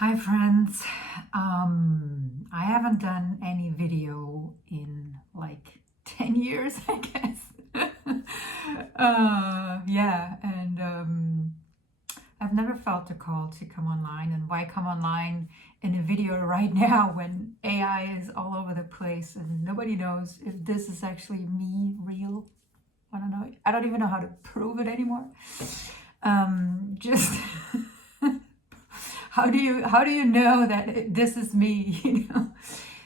Hi friends. I haven't done any video in like 10 years, I guess. Yeah, and I've never felt a call to come online. And why come online in a video right now when AI is all over the place and nobody knows if this is actually me real? I don't know. I don't even know how to prove it anymore. Just how do you know that this is me?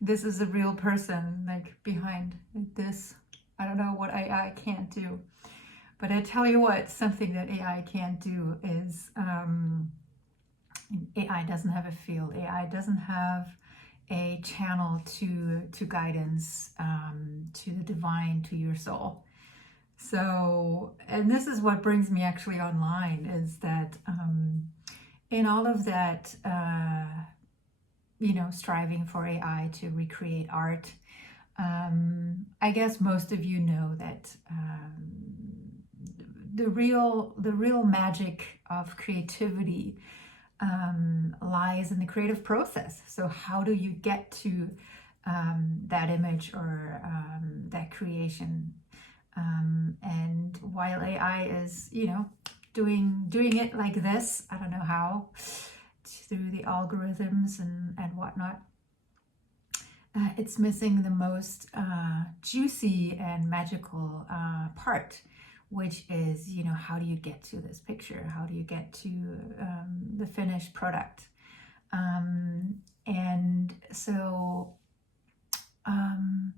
This is a real person like behind this. I don't know what AI can't do, but I tell you what, something that AI can't do is AI doesn't have a field. AI doesn't have a channel to guidance, to the divine, to your soul. So, and this is what brings me actually online, is that in all of that, striving for AI to recreate art, I guess most of you know that the real magic of creativity lies in the creative process. So how do you get to that image or that creation? And while AI is, doing it like this, I don't know how, through the algorithms and whatnot, it's missing the most juicy and magical part, which is, how do you get to this picture? How do you get to the finished product? And so I'm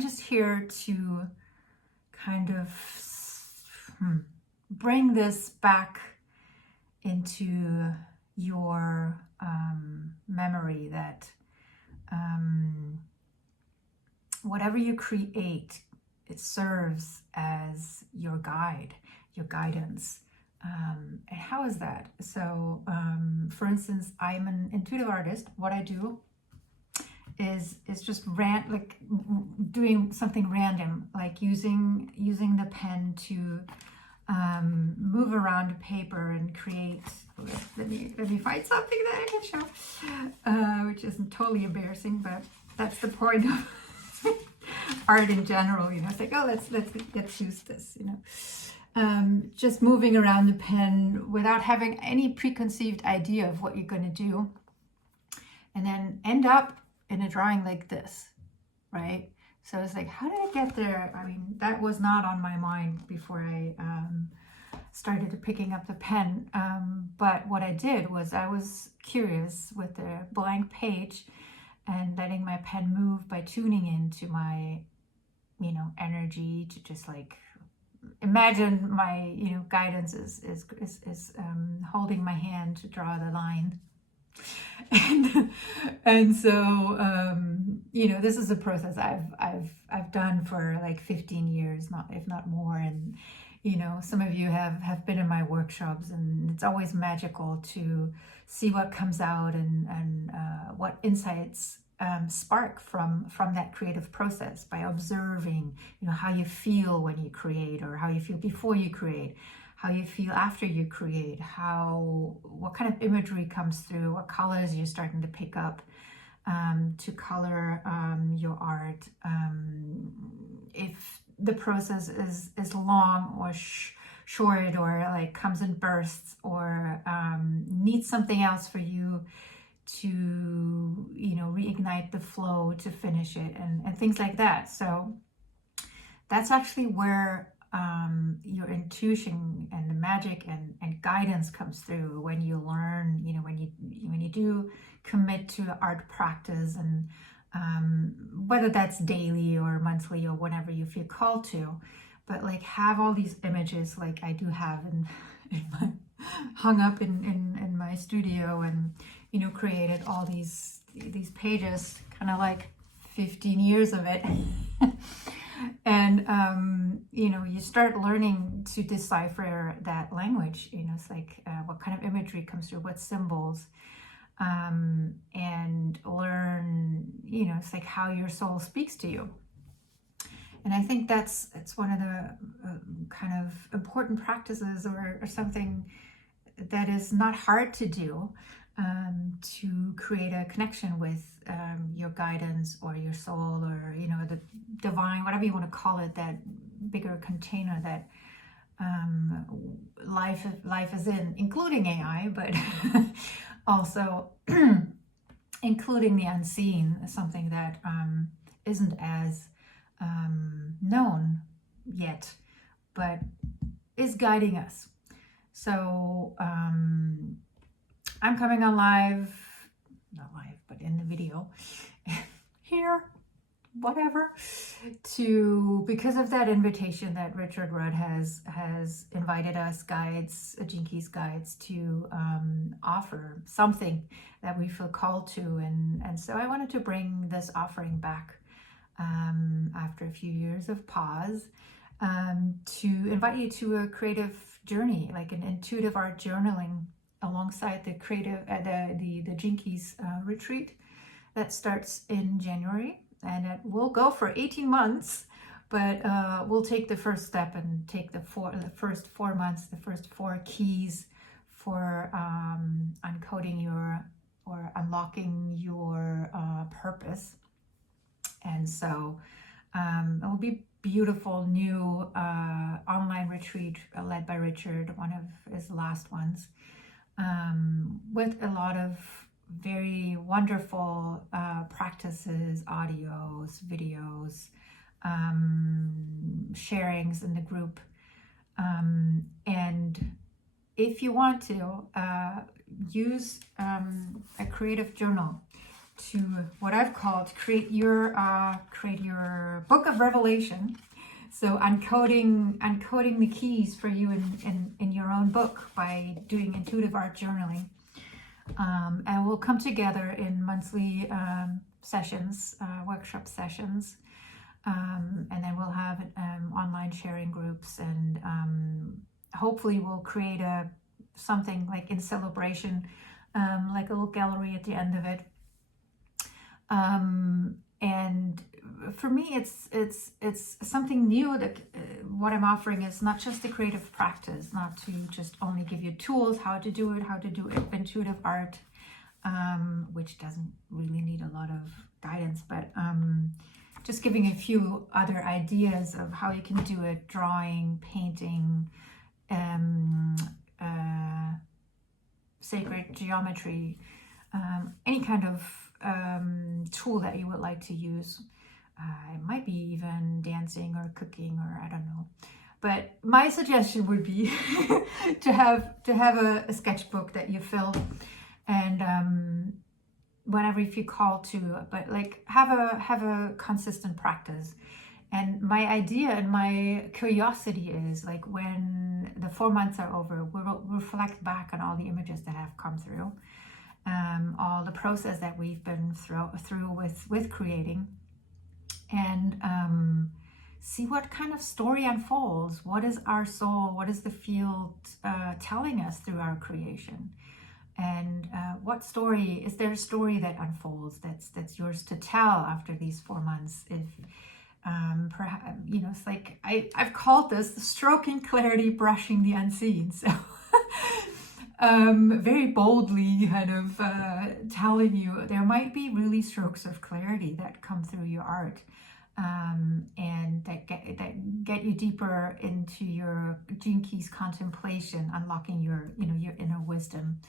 just here to kind of bring this back into your memory, that whatever you create, it serves as your guide, your guidance. And how is that? So, for instance, I'm an intuitive artist. What I do is just doing something random, like using the pen to move around a paper and create. Let me find something that I can show, which isn't totally embarrassing, but that's the point of art in general. It's like, oh, let's use this. Just moving around the pen without having any preconceived idea of what you're going to do, and then end up in a drawing like this, right? So it's like, how did I get there? I mean, that was not on my mind before I started picking up the pen. But what I did was, I was curious with a blank page and letting my pen move by tuning into my, energy, to just like imagine my, guidance is holding my hand to draw the line. And so this is a process I've done for like 15 years, if not more. And some of you have been in my workshops, and it's always magical to see what comes out and what insights spark from that creative process, by observing how you feel when you create, or how you feel before you create, how you feel after you create, what kind of imagery comes through, what colors you're starting to pick up to color your art. If the process is long or short, or like comes in bursts, or needs something else for you to reignite the flow to finish it, and things like that. So that's actually where your intuition and the magic and guidance comes through, when you learn, when you do commit to art practice, and whether that's daily or monthly or whenever you feel called to, but like have all these images like I do have hung up in my studio, and created all these pages, kind of like 15 years of it. And you start learning to decipher that language. It's like what kind of imagery comes through, what symbols, and learn, it's like how your soul speaks to you. And I think it's one of the kind of important practices, or something that is not hard to do, to create a connection with your guidance or your soul, or the divine, whatever you want to call it, that bigger container that life is in, including AI, but also including the unseen, something that isn't as known yet, but is guiding us. So I'm coming on live, not live, but in the video here, whatever, because of that invitation that Richard Rudd has invited us guides, Gene Keys guides, to offer something that we feel called to, and so I wanted to bring this offering back after a few years of pause, to invite you to a creative journey, like an intuitive art journaling alongside the creative the Gene Keys retreat that starts in January, and it will go for 18 months, but we'll take the first step and take the first 4 months, the first 4 keys for uncoding or unlocking your purpose. And so it will be beautiful new online retreat led by Richard, one of his last ones, with a lot of very wonderful practices, audios, videos, sharings in the group. And if you want to use a creative journal to, what I've called, create your book of revelation. So uncoding the keys for you in your own book by doing intuitive art journaling. And we'll come together in monthly sessions, workshop sessions, and then we'll have online sharing groups, and hopefully we'll create something like in celebration, like a little gallery at the end of it. And for me, it's something new, that what I'm offering is not just a creative practice, not to just only give you tools, how to do intuitive art, which doesn't really need a lot of guidance, but just giving a few other ideas of how you can do it: drawing, painting, sacred geometry, any kind of tool that you would like to use. It might be even dancing or cooking, or I don't know. But my suggestion would be to have a sketchbook that you fill, and whenever you feel called to, but like have a consistent practice. And my idea and my curiosity is, like, when the 4 months are over, we'll reflect back on all the images that have come through, all the process that we've been through with creating, and see what kind of story unfolds. What is our soul? What is the field telling us through our creation? And what story is there? A story that unfolds that's yours to tell after these 4 months. If perhaps, it's like I've called this the stroking clarity, brushing the unseen. So very boldly kind of telling you there might be really strokes of clarity that come through your art, and that get you deeper into your Gene Keys contemplation, unlocking your inner wisdom.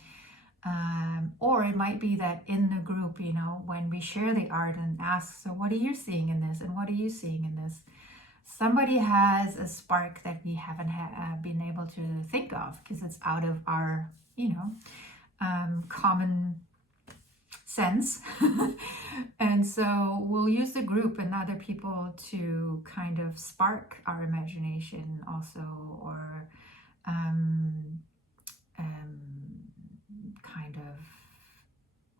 Or it might be that in the group, when we share the art and ask, so what are you seeing in this, and what are you seeing in this? Somebody has a spark that we haven't been able to think of, because it's out of our, common sense. And so we'll use the group and other people to kind of spark our imagination also, or kind of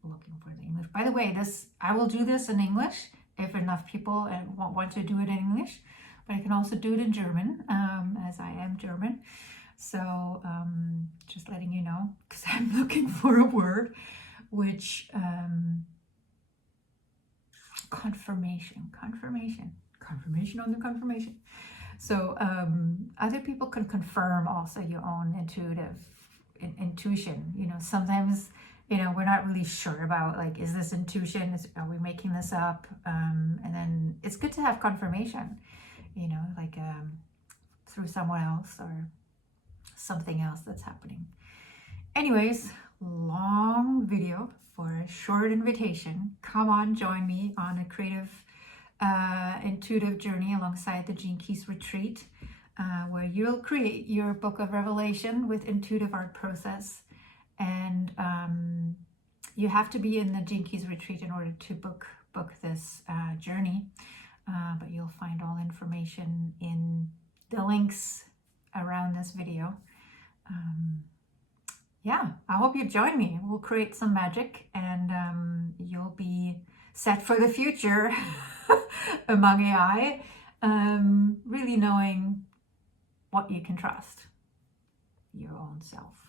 looking for the English. By the way, I will do this in English if enough people want to do it in English, but I can also do it in German, as I am German. So just letting you know, because I'm looking for a word, which confirmation on the confirmation. So other people can confirm also your own intuition. Sometimes we're not really sure about, like, is this intuition? Are we making this up? And then it's good to have confirmation, like through someone else or something else that's happening. Anyways, long video for a short invitation. Come on, join me on a creative, intuitive journey alongside the Gene Keys Retreat, where you'll create your book of revelation with intuitive art process. And you have to be in the Gene Keys Retreat in order to book this journey. But you'll find all information in the links around this video. Yeah, I hope you join me. We'll create some magic, and you'll be set for the future among AI, really knowing what you can trust, your own self.